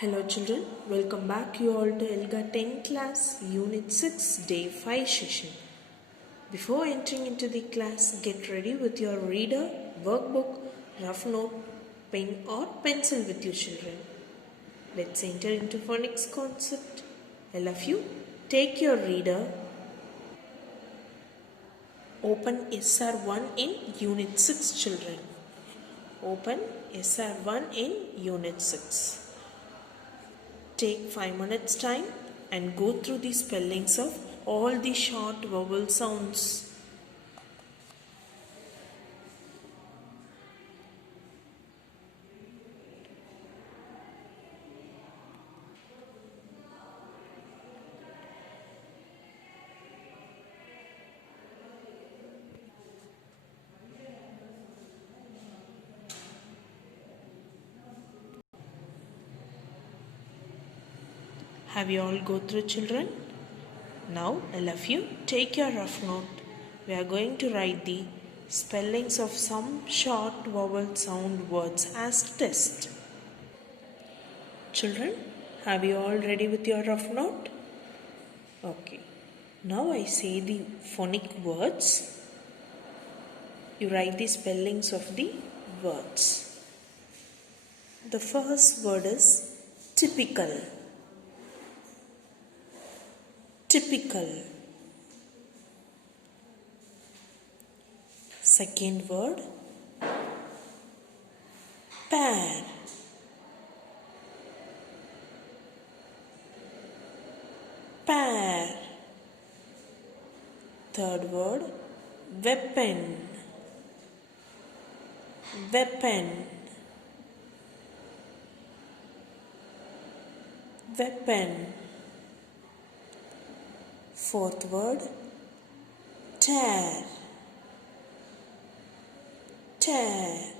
Hello children, welcome back you all to Elga 10 class Unit 6 Day 5 session. Before entering into the class, get ready with your reader, workbook, rough note, pen or pencil with you children. Let's enter into phonics concept. All of you, take your reader, open SR1 in Unit 6 children. Open SR1 in Unit 6. Take 5 minutes time and go through the spellings of all the short vowel sounds. Have you all go through children? Now all of you take your rough note. We are going to write the spellings of some short vowel sound words as test. Children, have you all ready with your rough note? Okay. Now I say the phonic words. You write the spellings of the words. The first word is typical. Typical. Second word, pair. Pair. Third word, weapon. Weapon. Weapon. Fourth word, tear. Tear.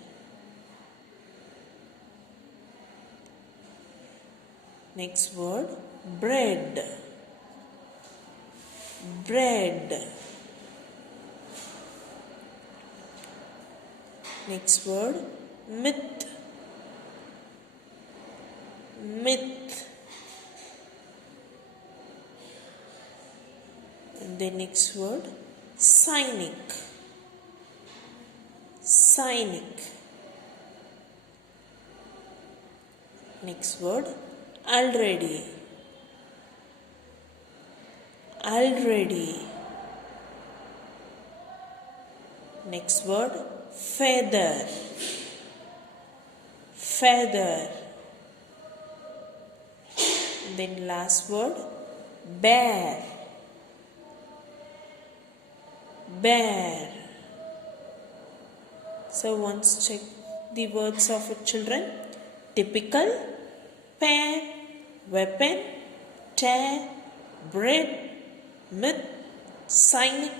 Next word, bread. Bread. Next word, myth. Myth. And the next word, cynic. Cynic. Next word, already. Already. Next word, feather. Feather. Then last word, bear. Bear. So once check the words of children. Typical, pair, weapon, tear, bread, myth, cynic,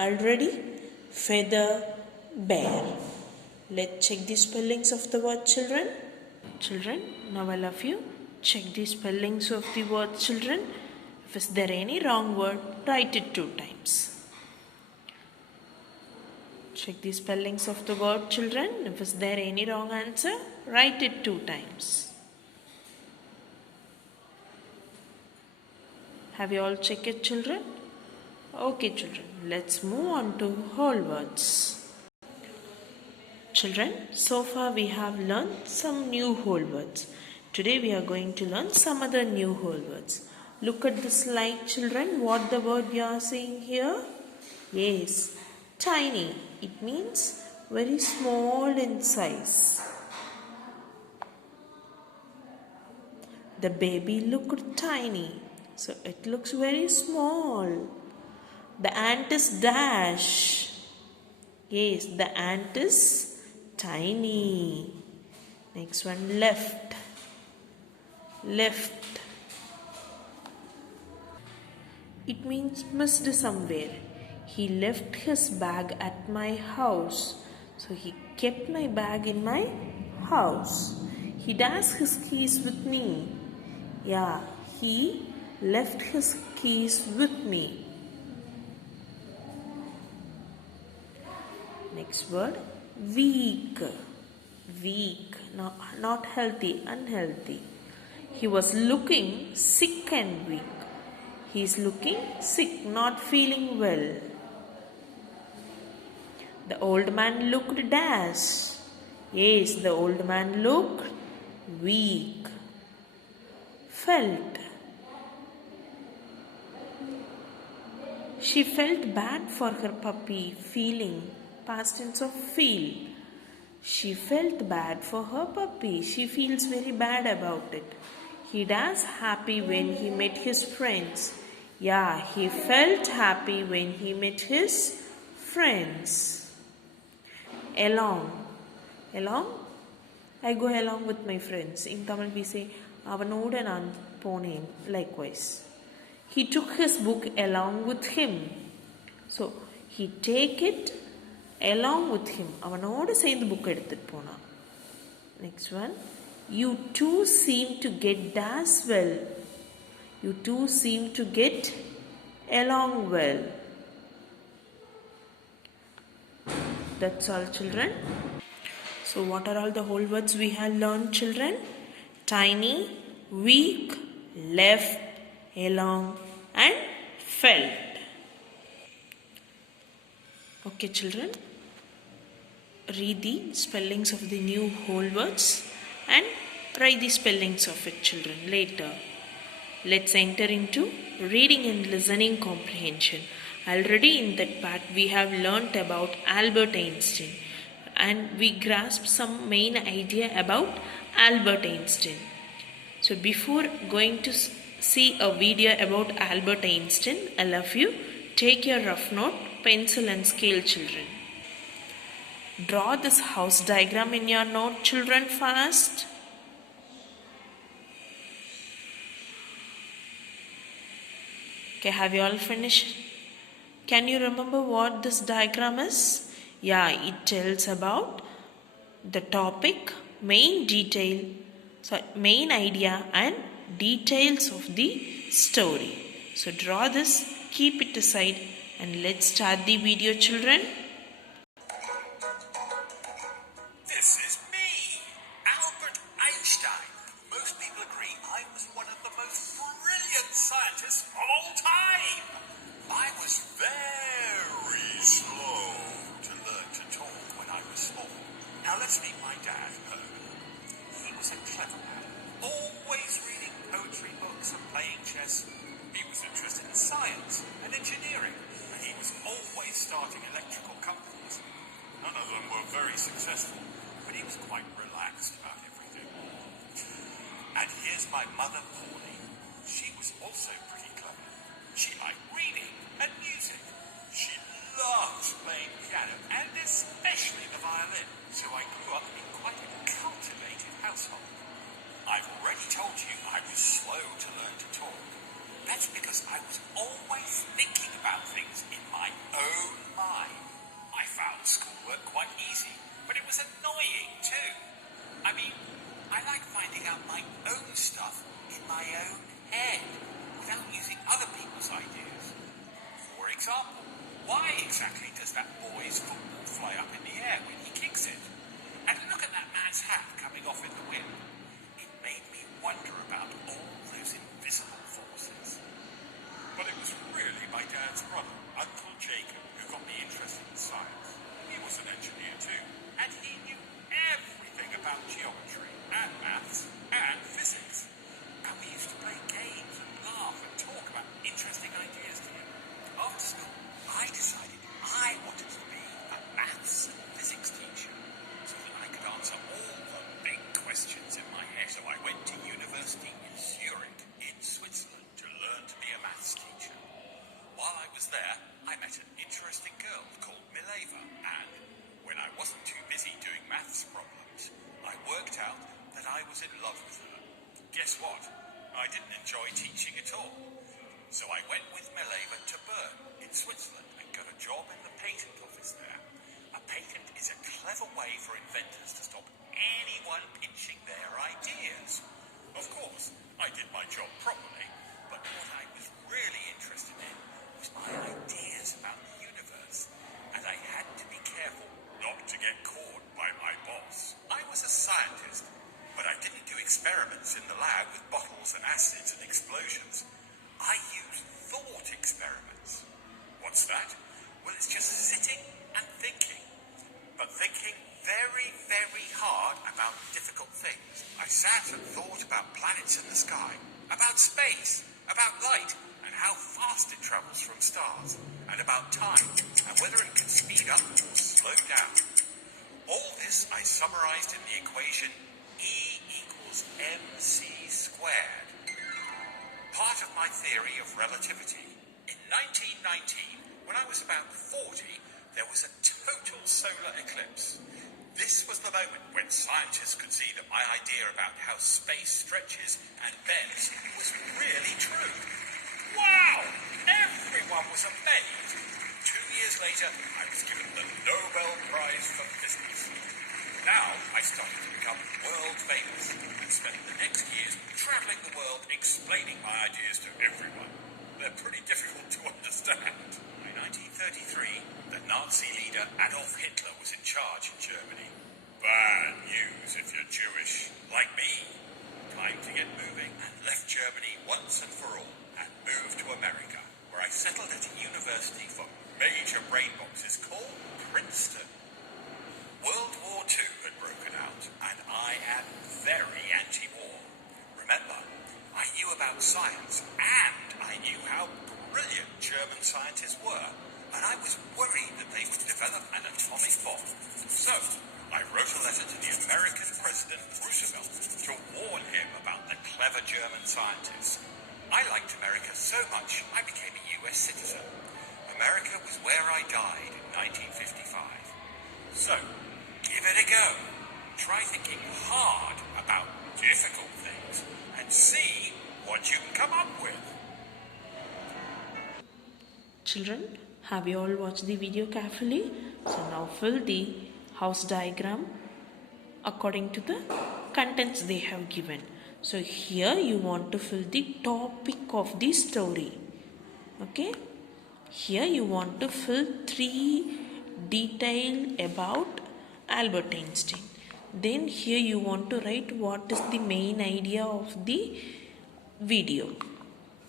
already, feather, bear. Let's check the spellings of the word children. Children, now all of you check the spellings of the word children. If is there any wrong word, write it 2 times. Check the spellings of the word children. If is there any wrong answer, write it 2 times. Have you all checked it children? Okay children, let's move on to whole words. Children, so far we have learned some new whole words. Today we are going to learn some other new whole words. Look at the slide children, what the word you are seeing here? Yes, tiny. It means very small in size. The baby looked tiny. So it looks very small. The ant is dash. Yes, the ant is tiny. Next one, left. Left. It means missed somewhere. He left his bag at my house. So he kept my bag in my house. He does his keys with me. Yeah, he left his keys with me. Next word, weak. Weak, not healthy, unhealthy. He was looking sick and weak. He is looking sick, not feeling well. The old man looked dash. Yes, the old man looked weak. Felt. She felt bad for her puppy, feeling. Past tense of feel. She felt bad for her puppy. She feels very bad about it. He was happy when he met his friends. Yeah, he felt happy when he met his friends. Along. Along? I go along with my friends. In Tamil we say, avanoda naan poneen. Likewise. He took his book along with him. So, he take it along with him. அவனோடு சேர்ந்து book எடுத்துட்டு போனான். Next one. You two seem to get as well. You two seem to get along well. That's all, children. So, what are all the whole words we have learned, children? Tiny, weak, left, along, and felt. Okay, children. Read the spellings of the new whole words and write the spellings of it, children, later. Let's enter into reading and listening comprehension. Already in that part we have learnt about Albert Einstein and we grasped some main idea about Albert Einstein. So before going to see a video about Albert Einstein, I love you. Take your rough note, pencil and scale, children. Draw this house diagram in your note, children, fast. Okay, have you all finished? Can you remember what this diagram is? Yeah, it tells about the topic, main detail, main idea and details of the story. So draw this, keep it aside and let's start the video, children. This is me, Albert Einstein. Most people agree I was one of the most brilliant scientists of all time. I was very slow to learn to talk when I was small. Now let's meet my dad, Herman. He was a clever man, always reading poetry books and playing chess. He was interested in science and engineering, and he was always starting electrical companies. None of them were very successful, but he was quite relaxed about everything. And here's my mother, Pauline. She was also pretty clever. She liked reading and music. She loved playing piano and especially the violin. So I grew up in quite a cultivated household. I've already told you I was slow to learn to talk. That's because I was always thinking about things in my own mind. I found schoolwork quite easy, but it was annoying too. I mean, I like finding out my own stuff in my own head without using other people's ideas. For example, why exactly does that boy's football fly up in the air when he kicks it? And look at that man's hat coming off in the wind. It made me wonder about all those invisible forces. But it was really my dad's brother, Uncle Jacob, who got me interested in science. He was an engineer too, and he knew everything about geometry and maths and physics. And we used to play games and laugh and talk about interesting ideas together. After school, I decided I wanted to be a maths and physics teacher so that I could answer all the big questions in my head. So I went to university in Zurich in Switzerland to learn to be a maths teacher. While I was there, I met an interesting girl called Mileva, and when I wasn't too busy doing maths problems, I worked out that I was in love with her. Guess what? I didn't enjoy teaching at all. So I went with Mileva to Bern in Switzerland and got a job in the patent office there. A patent is a clever way for inventors to stop anyone pitching their ideas. Of course, I did my job properly, but what I was really interested in was my ideas about the universe, and I had to be careful not to get caught by my boss. I was a scientist, but I didn't do experiments experiments in the lab with bottles and acids and explosions. I use thought experiments. What's that? Well, it's just sitting and thinking. But thinking very, very hard about difficult things. I sat and thought about planets in the sky, about space, about light, and how fast it travels from stars, and about time, and whether it can speed up or slow down. All this I summarized in the equation E equals mc squared. Part of my theory of relativity. In 1919, when I was about 40, there was a total solar eclipse. This was the moment when scientists could see that my idea about how space stretches and bends was really true. Wow! Everyone was amazed. 2 years later, I was given the Nobel Prize for Physics. Now, I started to become world famous and spent the next years traveling the world explaining my ideas to everyone. They're pretty difficult to understand. In 1933, the Nazi leader Adolf Hitler was in charge in Germany. Bad news if you're Jewish, like me. Time to get moving and left Germany once and for all and moved to America, where I settled at a university for major brain boxes called Princeton. World War II had broken out, and I am very anti-war. Remember, I knew about science, and I knew how brilliant German scientists were, and I was worried that they would develop an atomic bomb. So, I wrote a letter to the American President Roosevelt to warn him about the clever German scientists. I liked America so much, I became a US citizen. America was where I died in 1955. So, give it a go. Try thinking hard about difficult things and see what you can come up with. Children, have you all watched the video carefully? So now fill the house diagram according to the contents they have given. So here you want to fill the topic of the story. Okay? Here you want to fill 3 detail about Albert Einstein. Then here you want to write what is the main idea of the video.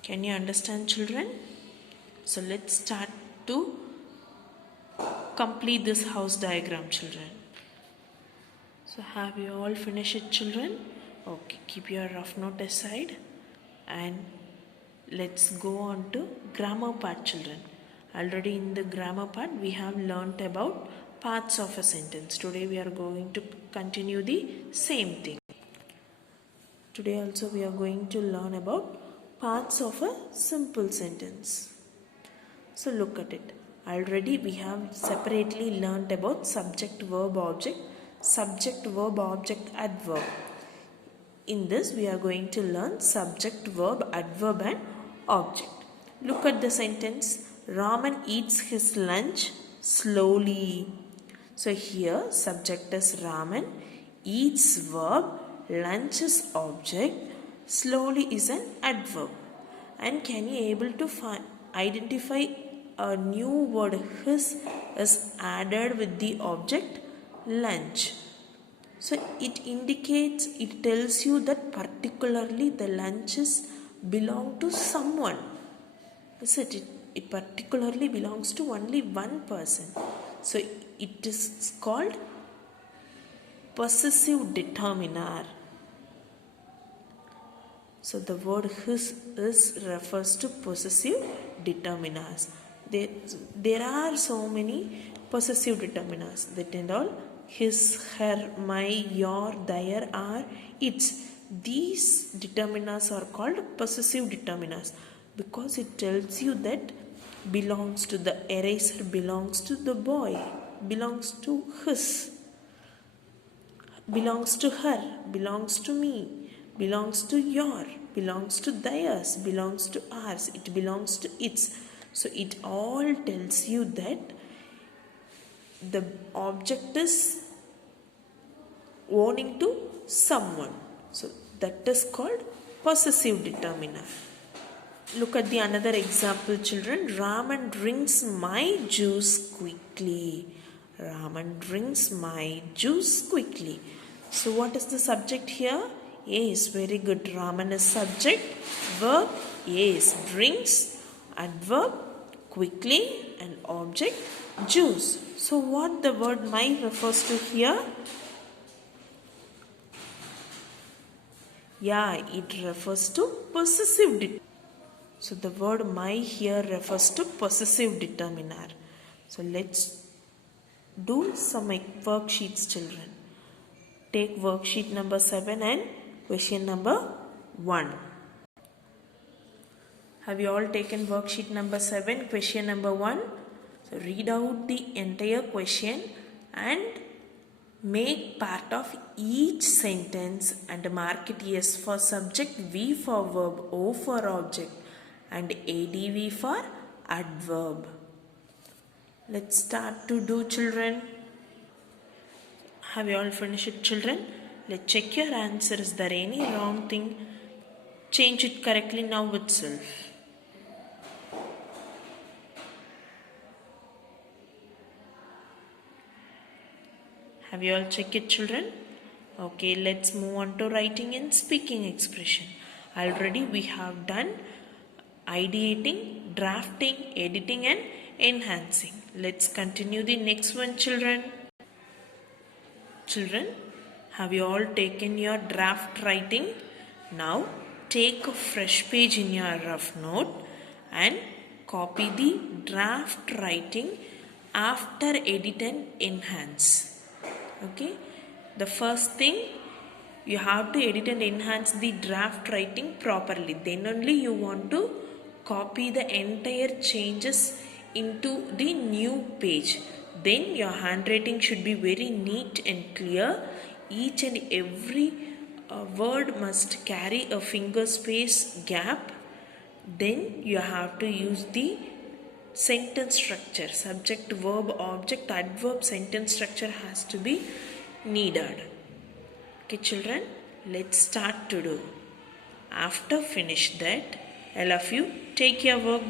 Can you understand, children? So let's start to complete this house diagram, children. So have you all finished it, children? Okay, keep your rough note aside and let's go on to grammar part, children. Already in the grammar part we have learnt about parts of a sentence. Today we are going to continue the same thing. Today also we are going to learn about parts of a simple sentence. So look at it. Already we have separately learnt about subject, verb, object, subject, verb, object, adverb. In this we are going to learn subject, verb, adverb and object. Look at the sentence. Raman eats his lunch slowly. So here subject is Raman, eats verb, lunch is object, slowly is an adverb. And can you able to identify a new word his is added with the object lunch. So it indicates, it tells you that particularly the lunches belong to someone. Is it? It particularly belongs to only one person. So it is called possessive determiner. So the word his is refers to possessive determiners. There are so many possessive determiners that and all. His, her, my, your, their, our, its. These determiners are called possessive determiners because it tells you that belongs to the eraser, belongs to the boy, belongs to his, belongs to her, belongs to me, belongs to your, belongs to theirs, belongs to ours, it belongs to its. So it all tells you that the object is owning to someone. So that is called possessive determiner. Look at the another example, children. Raman drinks my juice quickly. Raman drinks my juice quickly. So what is the subject here? Yes, very good. Raman is subject. Verb, yes, drinks. Adverb, quickly. And object, juice. So what the word my refers to here? Yeah, it refers to possessive determiner. So the word my here refers to possessive determiner. So let's do some worksheets, children. Take worksheet number 7 and question number 1. Have you all taken worksheet number 7, question number 1? So read out the entire question and make part of each sentence and mark it S for subject, V for verb, O for object and ADV for adverb. Let's start to do, children. Have you all finished it, children? Let's check your answer. Is there any wrong thing? Change it correctly now itself. Have you all checked it, children? Okay, let's move on to writing and speaking expression. Already we have done ideating, drafting, editing and enhancing. Let's continue the next one, children. Children, have you all taken your draft writing? Now take a fresh page in your rough note and copy the draft writing after edit and enhance. Okay, the first thing, you have to edit and enhance the draft writing properly. Then only you want to copy the entire changes into the new page. Then your handwriting should be very neat and clear. Each and every word must carry a finger space gap. Then you have to use the sentence structure. Subject, verb, object, adverb sentence structure has to be needed. Okay, children, let's start to do. After finish that, all of you take your work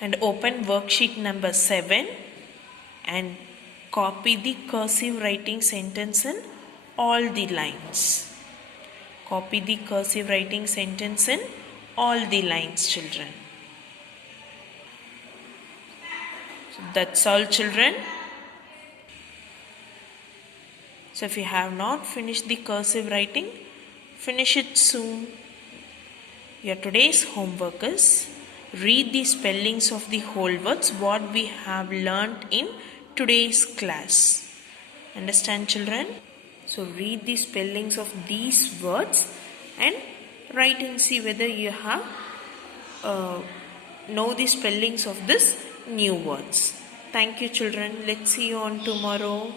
and open worksheet number 7 and copy the cursive writing sentence in all the lines. Copy the cursive writing sentence in all the lines, children. So that's all, children. So if you have not finished the cursive writing, finish it soon. Your today's homework is read the spellings of the whole words what we have learnt in today's class. Understand, children? So read the spellings of these words and write and see whether you have know the spellings of this new words. Thank you, children. Let's see you on tomorrow.